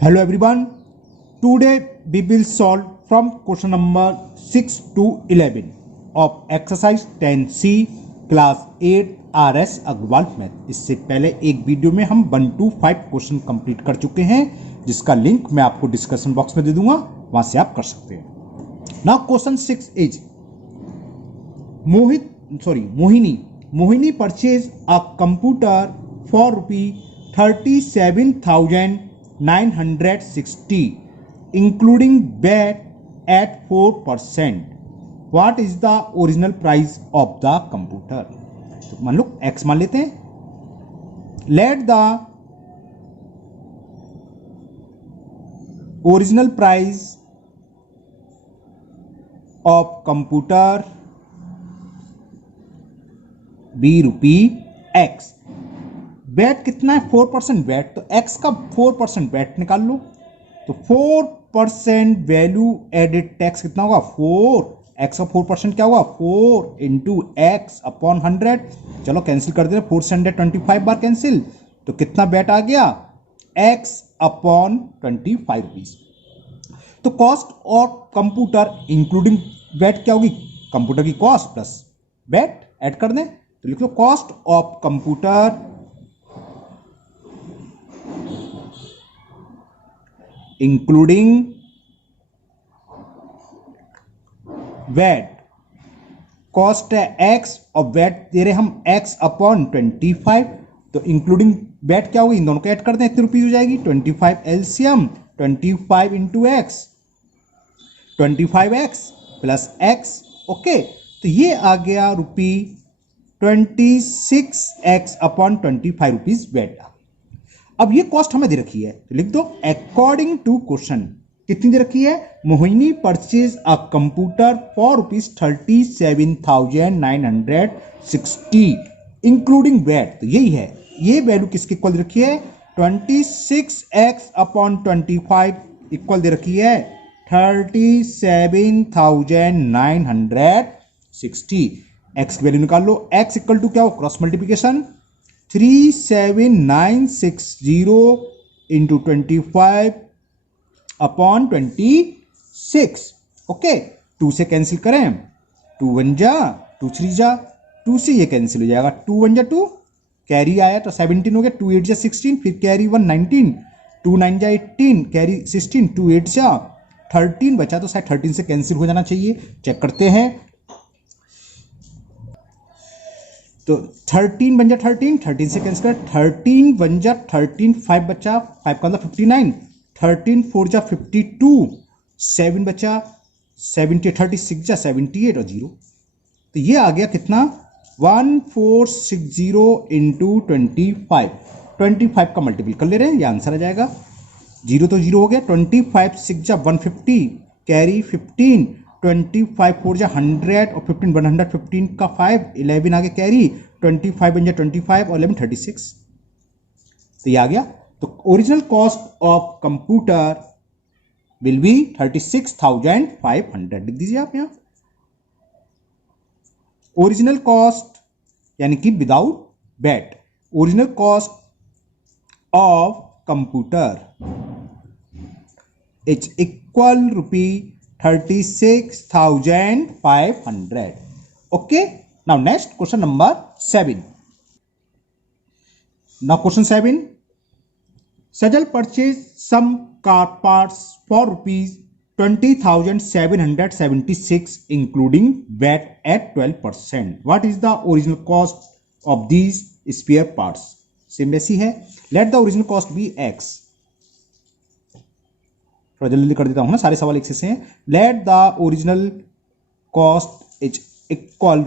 Hello everyone. Today we will solve from question number 6 to 11 of exercise 10C class 8 RS Agarwal math. इससे पहले एक video में हम 1 to 5 question complete कर चुके हैं, जिसका लिंक मैं आपको डिस्कशन बॉक्स में दे दूंगा, वहां से आप कर सकते हैं। Now question 6 is Mohini purchase a computer for ₹37,960 including VAT at 4%. What is the original price of the computer? तो मान लो X मान लेते हैं. Let the original price of computer be ₹X. VAT कितना है? 4% वेट, तो x का 4% वेट निकाल लो। तो 4% वैल्यू एडेड टैक्स कितना होगा? 4। x का 4% क्या होगा? 4 इंटू एक्स अपॉन 100। चलो कैंसिल कर दे, 4 से 125 बार कैंसिल, तो कितना वेट आ गया? x upon 25 rupees. तो cost of computer including VAT क्या होगी? कंप्यूटर की कॉस्ट प्लस वेट ऐड कर दें, तो लिख लो cost of computer including VAT. Cost है एक्स और वेट दे रहे हम एक्स अपॉन 25, तो इंक्लूडिंग वेट क्या होगी? इन दोनों को ऐड कर दें, कितनी रुपीज हो जाएगी? 25 LCM 25 into x, 25x plus x. Okay, तो ये आ गया ₹26x अपॉन 25 रुपीज वेट। अब ये कॉस्ट हमें दे रखी है, तो लिख दो अकॉर्डिंग टू क्वेश्चन। कितनी दे रखी है? Mohini purchase a computer for ₹37,960 including VAT. तो यही है, ये वैल्यू किसके इक्वल दे रखी है? 26x अपॉन 25 इक्वल दे रखी है 37,960। एक्स की वैल्यू निकाल लो। एक्स इक्वल टू क्या हो? Cross multiplication 37960 into 25 upon 26। Okay, 2 से कैंसिल करें, 2 1 जा 2 3 जा, 2 से ये कैंसिल हो जाएगा, 2 1 जा 2, कैरी आया तो 17 हो गया, 2 8 जा 16, फिर कैरी 1 19, 2 9 जा 18, कैरी 16, 2 8 जा 13 बचा, तो शायद 13 से कैंसिल हो जाना चाहिए। चेक करते हैं, तो 13 बन जा 13, 13 से कैंसिल कर, 13 बन जा 13, 5 बचा, 5 का 59, 13 4 जा 52, 7 बचा 70, 36 जा 78 और 0। तो ये आ गया कितना? 1460 इंटू 25 का मल्टीपल कर ले रहे हैं, ये आंसर आ जाएगा। 0 तो 0 हो गया, 25 6 जा 150, कैरी 15, 25 4 जा 100 और 15 115 का 5, 11 आगे कैरी, 25 बन जा 25 और 11 36। तो ये आ गया। तो original cost of computer will be 36,500। लिख दीजिए आप यहां ओरिजिनल कॉस्ट, यानी कि without VAT. Original cost of computer is equal ₹36,500। Okay, now next question number 7. Now question 7. Sajal purchased some car parts for ₹20,776 including VAT at 12%. What is the original cost of these spare parts? Same वैसी है। Let the original cost be X. थोड़ा जल्दी कर देता हूं ना, सारे सवाल एक से हैं। Let the original cost is equal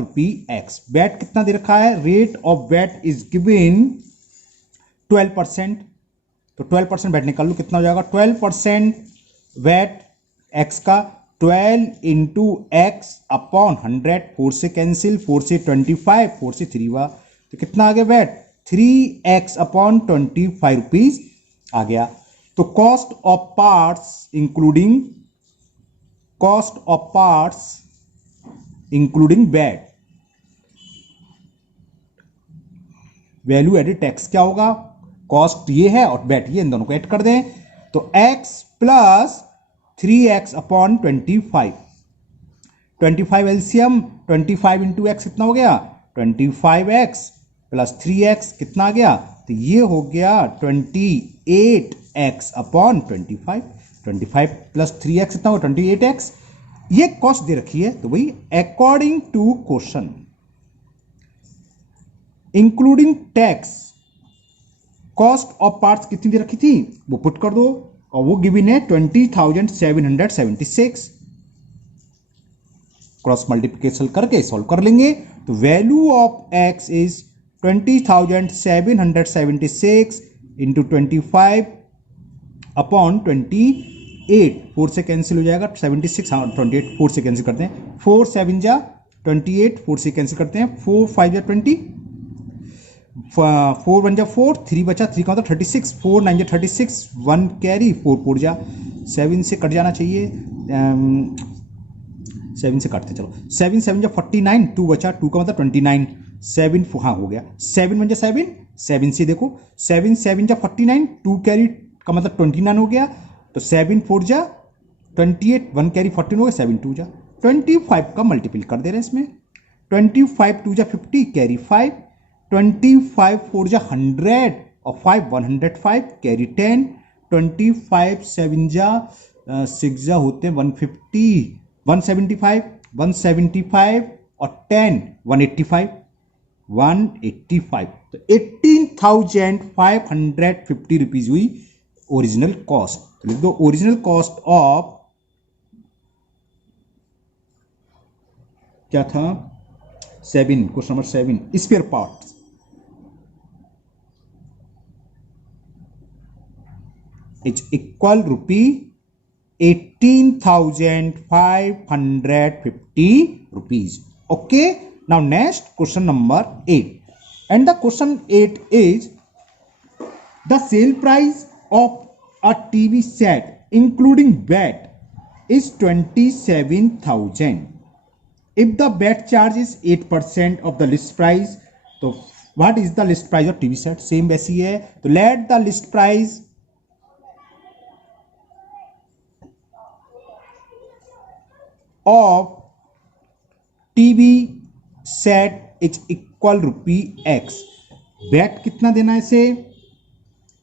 ₹X। VAT कितना दे रखा है? Rate of VAT is given 12%, तो 12% वेट निकाल लो, कितना हो जाएगा? 12% वेट एक्स का 12 इंटू एक्स अपॉन 100, 4 से कैंसिल, 4 से 25, 4 से 3 हुआ, तो कितना आ गया वेट? 3x अपॉन 25 रुपीज आ गया। तो cost of parts including VAT, value added tax क्या होगा? कॉस्ट ये है और वेट ये, इन दोनों को ऐड कर दें, तो x plus 3x upon 25, 25 LCM, 25 into x कितना हो गया 25x प्लस 3x कितना आ गया, तो ये हो गया 28x अपॉन 25, 25 प्लस 3x कितना होगा 28x। ये कॉस्ट दे रखी है, तो भाई according to question including tax cost of parts कितनी दे रखी थी वो पुट कर दो, और वो गिवन है 20,776। क्रॉस मल्टीप्लिकेशन करके सॉल्व कर लेंगे, तो value of x is 20,776 into 25 upon 28, 4 से कैंसिल हो जाएगा 76, हाँ 28 4 से कैंसिल करते हैं, 4 7 जा 28, 4 से कैंसिल करते हैं, 4 5 जा 20, 4 1 जा 4, 3 बचा, 3 का मतलब 36, 4 9 जा 36, 1 कैरी, 4 4 जा 7 से कट जाना चाहिए, 7 से काटते चलो, 7 7 जा 49, 2 बचा, 2 का मतलब 29, 7 हाँ हो गया, 7 1 जा 7, 7 से देखो 7 7 जा 49, 2 कैरी का मतलब 29 हो गया, तो 7 4 जा 28, 1 कैरी 14 हो गया, 7 2 जा 25 का मल्टीपल कर दे रहे हैं इसमें, 25 2 जा 50 कैरी 5, 25 4 जा 100 और 5 105 कैरी 10, 25 7 जा 6 जा होते हैं 150, 175 175 और 10 185, 185, तो 18,550 रुपीज हुई ओरिजिनल कॉस्ट। तो लिख दो ओरिजिनल कॉस्ट ऑफ क्या था 7, question number 7 spare parts is equal rupee 18,550 rupees. Okay, now next question number 8, and the question 8 is the sale price of a TV set including VAT is 27,000. If the VAT charge is 8% of the list price, so what is the list price of TV set? Same वैसी है, तो let the list price of TV set is equal rupee x। Bat कितना देना है इसे,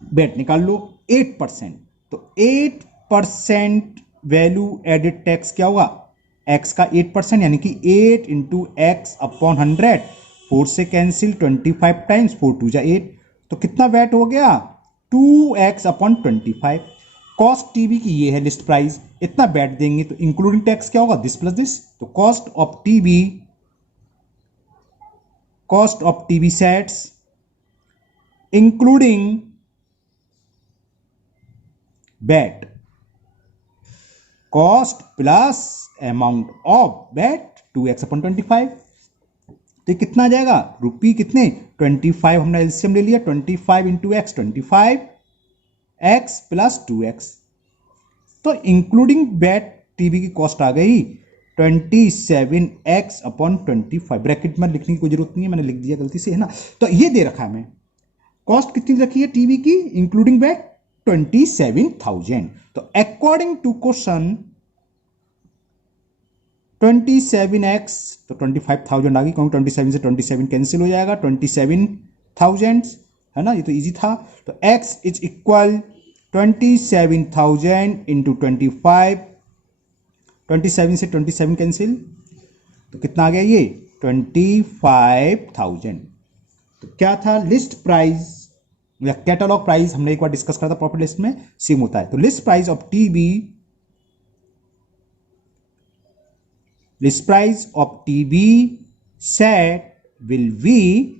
bat निकाल लो 8%, तो 8% value added tax क्या होगा x का 8% यानी कि 8 इंटू एक्स अपॉन 100, 4 से कैंसिल 25 टाइम्स 4 2 जा 8, तो कितना वैट हो गया 2x अपॉन 25। कॉस्ट टीवी की ये है लिस्ट प्राइस, इतना बैट देंगे, तो इंक्लूडिंग टैक्स क्या होगा दिस प्लस दिस, तो cost of TV sets including bat, cost plus amount of bat 2x upon 25, तो कितना आ जाएगा रुपी कितने 25, हमने एलसीएम ले लिया 25 into x 25 x plus 2x, तो इंक्लूडिंग बैट टीवी की कॉस्ट आ गई 27x अपॉन 25। ब्रैकेट में लिखने की कोई जरूरत नहीं है, मैंने लिख दिया गलती से है ना। तो ये दे रखा है हमें कॉस्ट कितनी रखी है टीवी की इंक्लूडिंग बैट 27,000। तो अकॉर्डिंग टू क्वेश्चन 27x तो 25,000 आ गई, क्योंकि 27 से 27 कैंसिल हो जाएगा, 27,000 है ना, ये तो इजी था। तो x इज इक्वल 27,000 इंटू 25, 27 से 27 कैंसिल, तो कितना आ गया ये 25,000। तो क्या था लिस्ट प्राइस या कैटलॉग प्राइस, हमने एक बार डिस्कस करा था प्रॉफिट लिस्ट में, सेम होता है। तो list price of TV, list price of TV set will be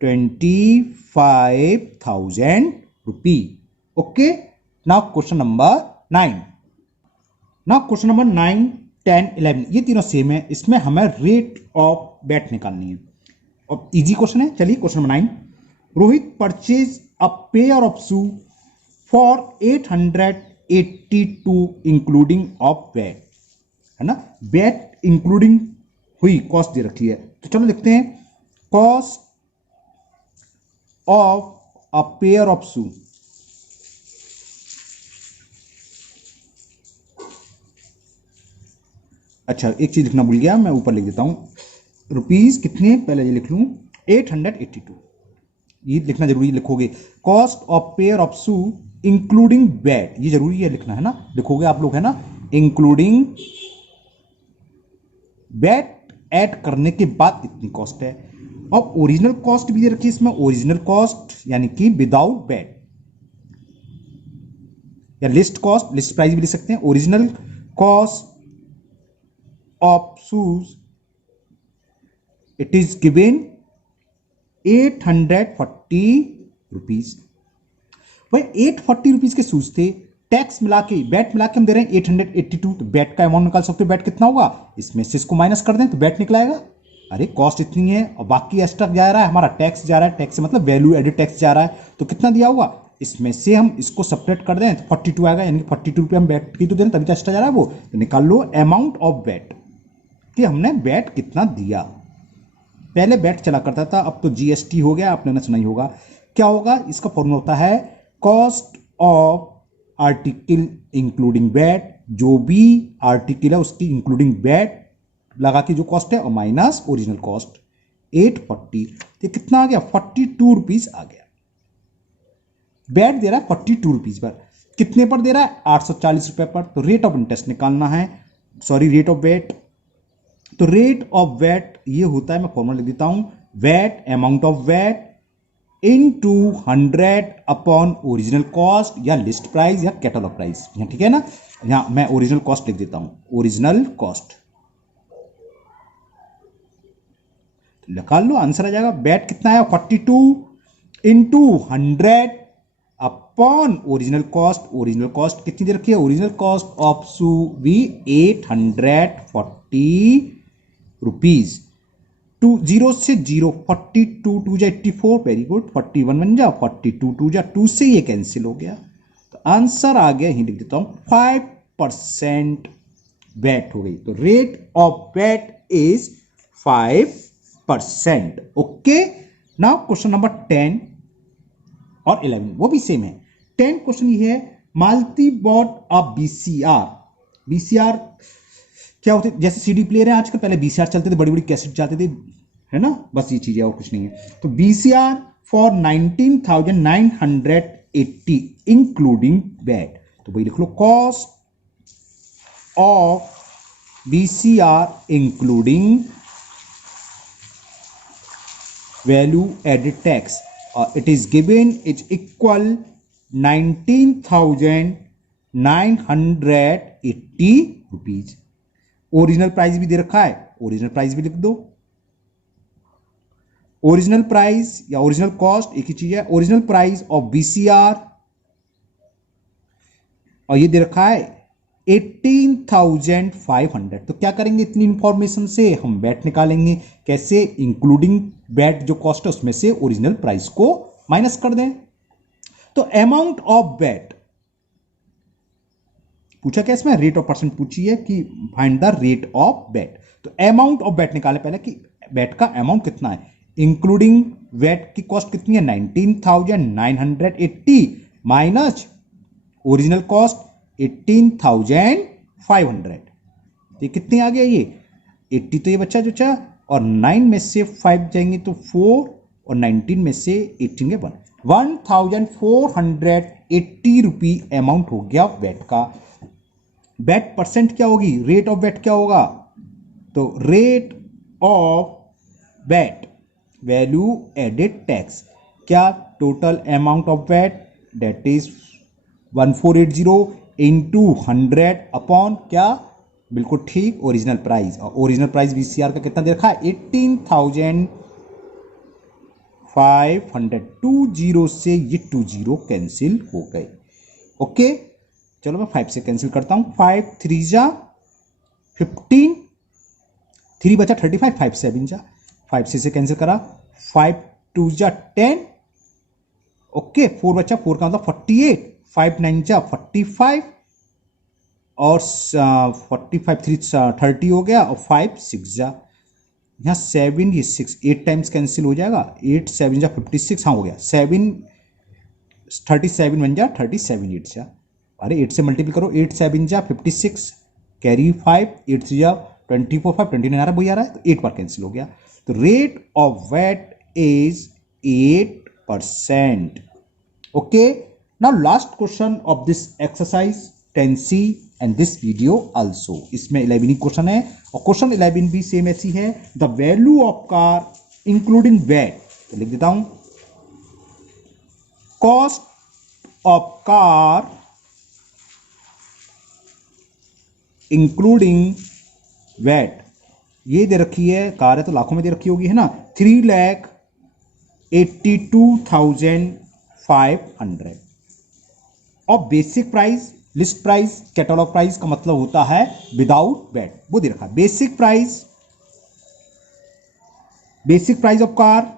25,000 rupee. Okay, now question number 9। Now question number 9, 10, 11 ये तीनों सेम है, इसमें हमें रेट ऑफ बैट निकालनी है और इजी क्वेश्चन है। चलिए question number 9, Rohit purchase a pair of shoe for 882 including of VAT, है ना, बैट इंक्लूडिंग हुई कॉस्ट दे रखी है। तो चलो लिखते हैं cost of a pair of shoe अच्छा एक चीज लिखना भूल गया, मैं ऊपर लिख देता हूँ रुपीज कितने, पहले ये लिख लूँ 882, ये लिखना जरूरी लिखोगे। Cost of pair of shoe including bat, ये जरूरी है लिखना है ना, लिखोगे आप लोग है ना, इंक्लूडिंग बैट ऐड करने के बाद इतनी कॉस्ट है। और ओरिजिनल कॉस्ट भी दे रखी है इसमें, ओरिजिनल कॉस्ट यानी कि विदाउट बैट, या लिस्ट कॉस्ट, लिस्ट प्राइस भी लिख सकते हैं। Original cost of shoes it is given 840 rupees. भाई 840 रुपीज के शूज थे, टैक्स मिला के बैट मिला के हम दे रहे हैं 882, तो बैट का अमाउंट निकाल सकते हो, बैट कितना होगा, इसमें से इसको माइनस कर दें तो बैट निकलाएगा। अरे कॉस्ट इतनी है और बाकी एक्स्ट्रा जा रहा है हमारा टैक्स जा रहा है, टैक्स मतलब वैल्यू एडेड टैक्स जा रहा है, तो कितना दिया होगा, इसमें से हम इसको सेपरेट कर दें तो 42 आएगा, यानी कि 42 रुपये हम बैट की तो दें तभी तो एक्स्ट्रा जा रहा है वो, तो निकाल लो अमाउंट ऑफ बैट कि हमने बैट कितना दिया। पहले बैट चला करता था, अब तो जीएसटी हो गया, आपने ना सुना ही होगा। क्या होगा, इसका फॉर्मूला होता है cost of article including bat, जो भी आर्टिकल है उसकी इंक्लूडिंग बैट लगा के जो कॉस्ट है और माइनस ओरिजिनल कॉस्ट 840, तो कितना आ गया 42 रुपीज आ गया। बैट दे रहा है 42 रुपीज पर, कितने पर दे रहा है 840 रुपए पर, तो रेट ऑफ इंटरेस्ट निकालना है, सॉरी रेट ऑफ वेट, तो रेट ऑफ वेट ये होता है, मैं फॉर्मूला लिख देता हूं, VAT amount of VAT into 100 upon original cost या लिस्ट प्राइस या कैटलॉग प्राइस, ठीक है ना। यहां मैं ओरिजिनल कॉस्ट लिख देता हूं, ओरिजिनल कॉस्ट निकाल लो, आंसर आ जाएगा। बैट कितना है 42 into 100 upon original cost, original cost कितनी दे रखी है, ओरिजिनल कॉस्ट ऑफ शू भी 840 रुपीज। 0 से 0, 42 2 जा 84, वेरी गुड, 41 बन जा, 42 2 जा 2 से ये कैंसिल हो गया, तो आंसर आ गया, यही लिख देता हूं 5% वैट हो गई, तो rate of VAT is 5%। Okay, now question number 10 और 11 वो भी सेम है। 10 क्वेश्चन ये है, मालती बॉट अ बीसीआर, बीसीआर क्या होते, जैसे सीडी प्लेयर है आजकल, पहले बीसीआर चलते थे, बड़ी बड़ी कैसेट जाते थे, है ना, बस ये चीज है और कुछ नहीं है। तो बीसीआर फॉर 19,980 इंक्लूडिंग बैट, तो वही लिख लो cost of BCR including value added tax, it is given it's equal 19,980 rupees. Original price भी दे रखा है, ओरिजिनल प्राइस भी लिख दो, ओरिजिनल प्राइस या ओरिजिनल कॉस्ट एक ही चीज है, ओरिजिनल प्राइस ऑफ बीसीआर, और ये दे रखा है 18,500। तो क्या करेंगे इतनी इंफॉर्मेशन से, हम बैट निकालेंगे, कैसे, इंक्लूडिंग बैट जो कॉस्ट है उसमें से ओरिजिनल प्राइस को माइनस कर दें। तो अमाउंट ऑफ बैट पूछा क्या इसमें, रेट ऑफ परसेंट पूछी है कि find the rate of bat, तो अमाउंट ऑफ बैट निकाले पहले कि बैट का अमाउंट कितना है, इंक्लूडिंग बैट की कॉस्ट कितनी है 19,980 माइनस ओरिजिनल कॉस्ट 18,500, ये कितने आ गया, ये 80 तो ये बच्चा जो चा, और 9 में से 5 जाएंगे तो 4, और 19 में से 18 के 1,480 रुपी अमाउंट हो गया बैट का। बैट परसेंट क्या होगी, रेट ऑफ बैट क्या होगा, तो rate of VAT value added tax, क्या total amount of VAT that is 1480 into 100 upon क्या, बिल्कुल ठीक, ओरिजिनल प्राइस, और ओरिजिनल प्राइस बीसीआर का कितना दे रखा है 18,500, 20 से ये 20 कैंसिल हो गए। ओके, चलो मैं 5 से कैंसिल करता हूं, 5 3 जा 15, 3 बचा 35, 5 7 जा, 5 से कैंसिल करा, 5 2 जा 10, ओके 4 बचा, 4 का मतलब 48, 5 9 जा 45, और 45 3 30 हो गया, और 5 6 जा, यहाँ 7 ये 6, 8 टाइम्स कैंसिल हो जाएगा, 8 7 जा 56, हाँ हो गया, 7 37 बन जा 37 8 जा, अरे 8 से मल्टीपल करो, 8 7 जा 56, कैरी 5, 8 3 जा 24 5 29 आ रहा है, वही आ रहा है, तो 8 बार कैंसिल हो गया। तो rate of VAT is 8%। Okay, now last question of this exercise 10C and this video also. इसमें 11 क्वेश्चन है और क्वेश्चन 11 भी सेम ऐसी है। The value of car including VAT, तो लिख देता हूं, cost of car including VAT, ये दे रखी है, कार है तो लाखों में दे रखी होगी, है ना, 3,82,500। और basic price, list price, catalogue price का मतलब होता है विदाउट वैट, वो दे रखा है। Basic price of car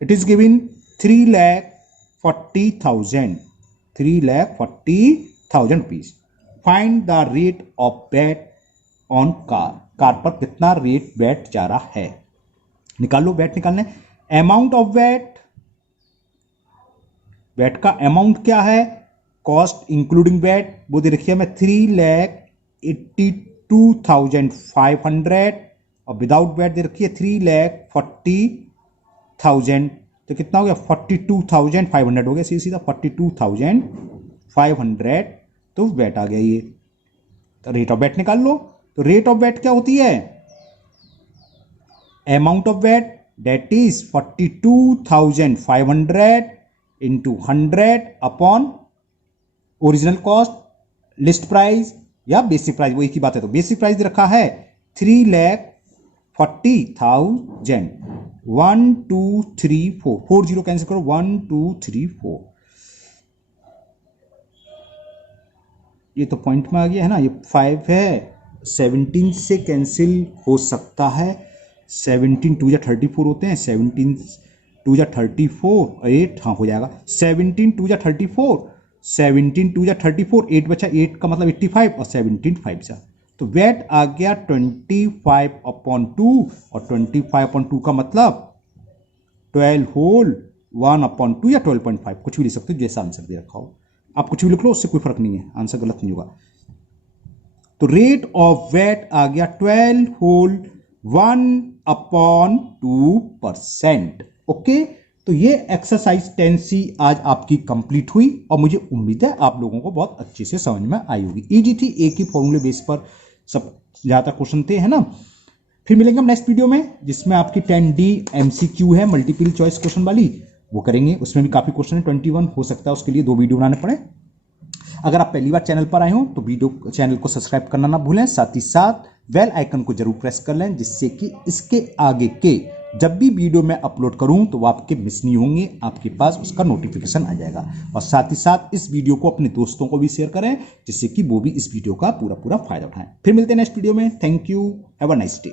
it is given 3,40,000 rupees. Find the rate of VAT on car, car पर कितना रेट वैट जा रहा है, निकाल लो। वैट निकालने, अमाउंट ऑफ वैट, वैट का अमाउंट क्या है, कॉस्ट इंक्लूडिंग वैट, वो दे रखी है मैं 3,82,500 और विदाउट वैट दे रखी है 3,40,000। तो कितना हो गया, 42,500 हो गया, सीधा 42,500। तो वैट आ गया ये। तो रेट ऑफ वैट निकाल लो। तो रेट ऑफ वैट क्या होती है, amount of VAT that is 42,500 into 100 upon original cost, list price या बेसिक प्राइस, वो एक ही बात है। तो बेसिक प्राइस रखा है 3,40,000। 1 2 3 4, 4 0 कैंसिल करो, 1 2 3 4, ये तो पॉइंट में आ गया है ना, ये 5 है, 17 से कैंसिल हो सकता है, 17 2 या 34 होते हैं, 17 2 या 34, 8, हाँ हो जाएगा, 17 2 या 34, 17 2 या 34, 8 बचा, 8 का मतलब 85 और 17 5 सा, तो वैट आ गया 25/2 और 25/2 का मतलब 12 होल 1/2 या 12.5, कुछ भी लिख सकते हो जैसा आंसर दे रखा हो। आप कुछ भी लिख लो, उससे कोई फर्क नहीं है, आंसर गलत नहीं होगा। तो रेट ऑफ वैट आ गया 12 होल 1/2%। ओके, तो ये एक्सरसाइज 10C आज आपकी कंप्लीट हुई और मुझे उम्मीद है आप लोगों को बहुत अच्छे से समझ में आई होगी। इजी थी, एक ही फॉर्मूले बेस पर सब ज्यादातर क्वेश्चन थे, है ना। फिर मिलेंगे हम नेक्स्ट वीडियो में, जिसमें आपकी 10D MCQ है, मल्टीपल चॉइस क्वेश्चन वाली, वो करेंगे। उसमें भी काफी क्वेश्चन है, 21 हो सकता है, उसके लिए 2 वीडियो बनाने पड़े। अगर आप पहली बार चैनल पर आए हो तो वीडियो चैनल को सब्सक्राइब करना ना भूलें, साथ ही साथ बेल आइकन को जरूर प्रेस कर लें, जिससे कि इसके आगे के जब भी वीडियो मैं अपलोड करूं तो वो आपके मिस नहीं होंगे, आपके पास उसका नोटिफिकेशन आ जाएगा। और साथ ही साथ इस वीडियो को अपने दोस्तों को भी शेयर करें, जिससे कि वो भी इस वीडियो का पूरा फायदा उठाएं। फिर मिलते हैं नेक्स्ट वीडियो में। Thank you, have a nice day.